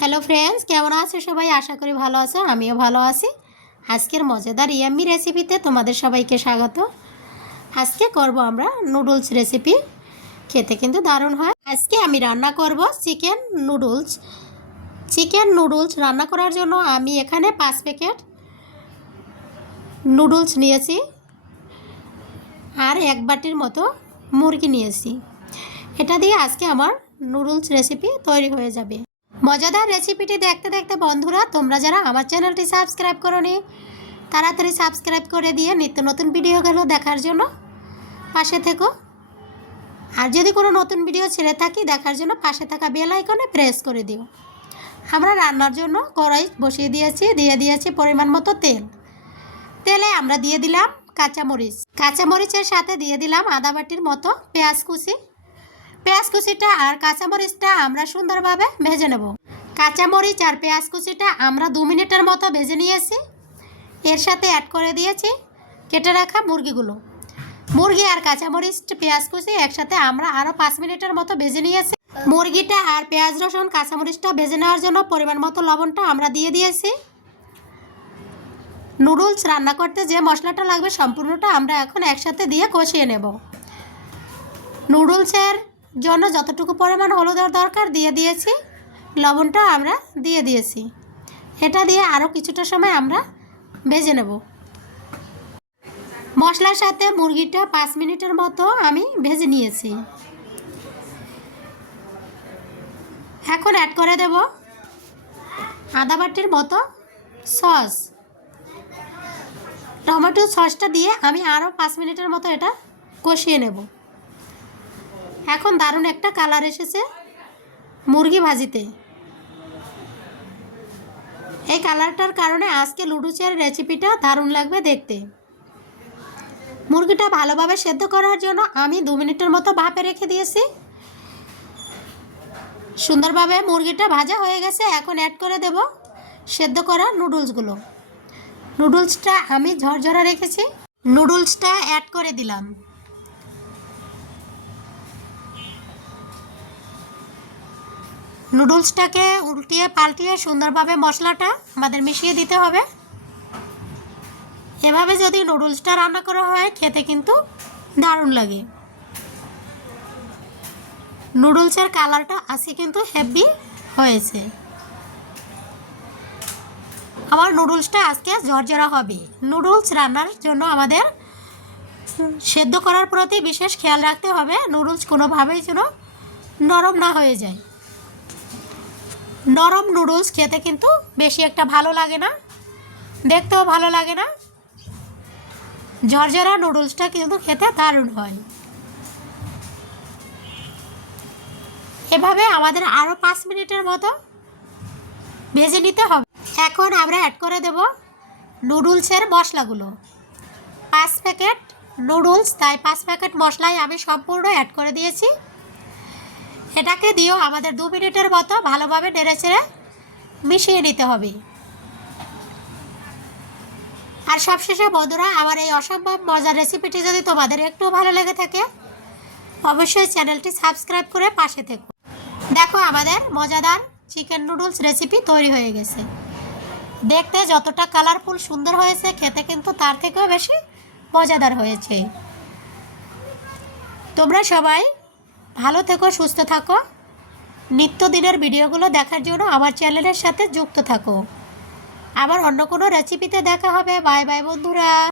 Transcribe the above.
Hello friends, কেমন আছো সবাই? আশা করি ভালো আছো, আমিও ভালো আছি। আজকের মজাদার ইয়াম্মি রেসিপিতে তোমাদের সবাইকে স্বাগত। আজকে করব আমরা নুডলস রেসিপি। খেতে কিন্তু দারুণ হয়। আজকে আমি রান্না করব চিকেন নুডলস রান্না করার জন্য আমি এখানে 5 প্যাকেট নুডলস নিয়েছি আর 1 বাটির মতো মুরগি নিয়েছি। এটা দিয়ে আজকে আমার নুডলস রেসিপি তৈরি হয়ে যাবে। মজাদার রেসিপিটি দেখতে দেখতে বন্ধুরা, তোমরা যারা আমার চ্যানেলটি সাবস্ক্রাইব করোনি তাড়াতাড়ি সাবস্ক্রাইব করে দিয়ে নিত্য নতুন ভিডিওগুলো দেখার জন্য পাশে থেকো। আর যদি কোনো নতুন ভিডিও ছেড়ে থাকি দেখার জন্য পাশে থাকা বেল আইকনে প্রেস করে দিও। আমরা রান্নার জন্য কড়াই বসিয়ে দিয়েছি পরিমাণ মতো তেলে আমরা দিয়ে দিলাম কাঁচামরিচের সাথে দিয়ে দিলাম আদা বাটির মতো পেঁয়াজ কুচিটা আর কাঁচামরিচটা আমরা সুন্দরভাবে ভেজে নেব। কাঁচামরিচ আর পেঁয়াজ কুচিটা আমরা 2 মিনিটের মতো ভেজে নিয়েছি। এর সাথে অ্যাড করে দিয়েছি কেটে রাখা মুরগি আর কাঁচামরিচ পেঁয়াজ কুচি একসাথে আমরা আরও 5 মিনিটের মতো ভেজে নিয়েছি। মুরগিটা আর পেঁয়াজ রসুন কাঁচামরিচটা ভেজে নেওয়ার জন্য পরিমাণ মতো লবণটা আমরা দিয়ে দিয়েছি। নুডলস রান্না করতে যে মশলাটা লাগবে সম্পূর্ণটা আমরা এখন একসাথে দিয়ে কষিয়ে নেব। নুডলসের জন্য যতটুকু পরিমাণ হলুদের দরকার দিয়ে দিয়েছি, লবণটা আমরা দিয়ে দিয়েছি। এটা দিয়ে আরও কিছুটা সময় আমরা ভেজে নেব। মশলার সাথে মুরগিটা 5 মিনিটের মতো আমি ভেজে নিয়েছি। এখন অ্যাড করে দেব আদা বাটির মতো সস। টমেটো সসটা দিয়ে আমি আরও 5 মিনিটের মতো এটা কষিয়ে নেব। এখন দারুণ একটা কালার এসেছে মুরগি ভাজিতে। এই কালারটার কারণে আজকে নুডলসের রেসিপিটা দারুণ লাগবে দেখতে। মুরগিটা ভালোভাবে সেদ্ধ করার জন্য আমি 2 মিনিটের মতো ভাপে রেখে দিয়েছি। সুন্দরভাবে মুরগিটা ভাজা হয়ে গেছে। এখন অ্যাড করে দেব সেদ্ধ করা নুডলসটা আমি ঝরঝরা রেখেছি। নুডলসটা অ্যাড করে দিলাম। নুডলসটাকে উল্টিয়ে পাল্টিয়ে সুন্দরভাবে মশলাটা আমাদের মিশিয়ে দিতে হবে। এভাবে যদি নুডলসটা রান্না করা হয় খেতে কিন্তু দারুণ লাগে। নুডলসের কালারটা আজকে কিন্তু হেভি হয়েছে। আমার নুডলসটা আজকে ঝরঝরা হবে। নুডলস রান্নার জন্য আমাদের সেদ্ধ করার প্রতি বিশেষ খেয়াল রাখতে হবে। নুডলস কোনোভাবেই যেন নরম না হয়ে যায়। নরম নুডলস খেতে কিন্তু বেশি একটা ভালো লাগে না, দেখতেও ভালো লাগে না। ঝরঝরা নুডলসটা কিন্তু খেতে দারুণ হয়। এভাবে আমাদের আরও 5 মিনিটের মতো ভেজে নিতে হবে। এখন আমরা অ্যাড করে দেব নুডলসের মশলাগুলো। 5 প্যাকেট নুডলস, তাই 5 প্যাকেট মশলাই আমি সম্পূর্ণ অ্যাড করে দিয়েছি। এটাকে দিয়েও আমাদের 2 মিনিটের মতো ভালোভাবে নেড়েচেড়ে মিশিয়ে নিতে হবে। আর সবশেষে বন্ধুরা, আমার এই অসম্ভব মজার রেসিপিটি যদি তোমাদের একটু ভালো লেগে থাকে অবশ্যই চ্যানেলটি সাবস্ক্রাইব করে পাশে থেকো। দেখো, আমাদের মজাদার চিকেন নুডলস রেসিপি তৈরি হয়ে গেছে। দেখতে যতটা কালারফুল সুন্দর হয়েছে, খেতে কিন্তু তার থেকেও বেশি মজাদার হয়েছে। তোমরা সবাই ভালো থেকো, সুস্থ থাকো। নিত্যদিনের ভিডিওগুলো দেখার জন্য আমার চ্যানেলের সাথে যুক্ত থাকো। আবার অন্য কোনো রেসিপিতে দেখা হবে। বাই বাই বন্ধুরা।